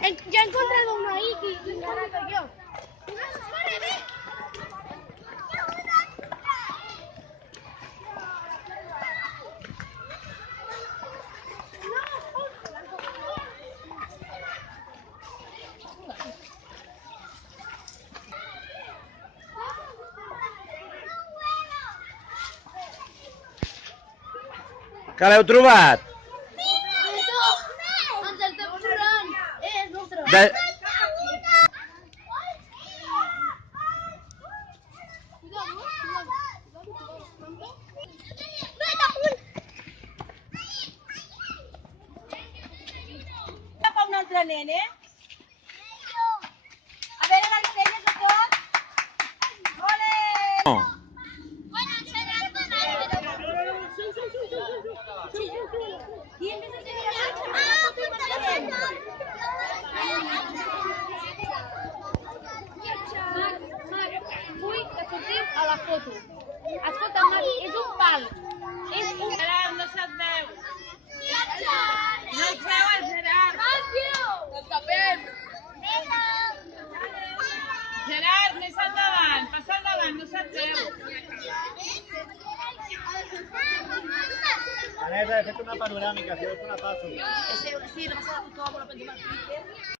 Ya he encontrado uno ahí y ahora soy yo. Que l'heu trobat? Ens el capturant. És nostre. Cap a un altre nen, eh? A veure l'encelles de pot. Ole! No. Qui és més Vull que sortiu a la foto. Escolta, Mari, és un pal. És un... Gerard, no se't veu. No et veu el Gerard. El tapem. Gerard, més endavant. Passa endavant, no se't veu. Vanessa, he fet una panoràmica, si vols te la passo. Sí, la passa la foto amb la penjada al Twitter.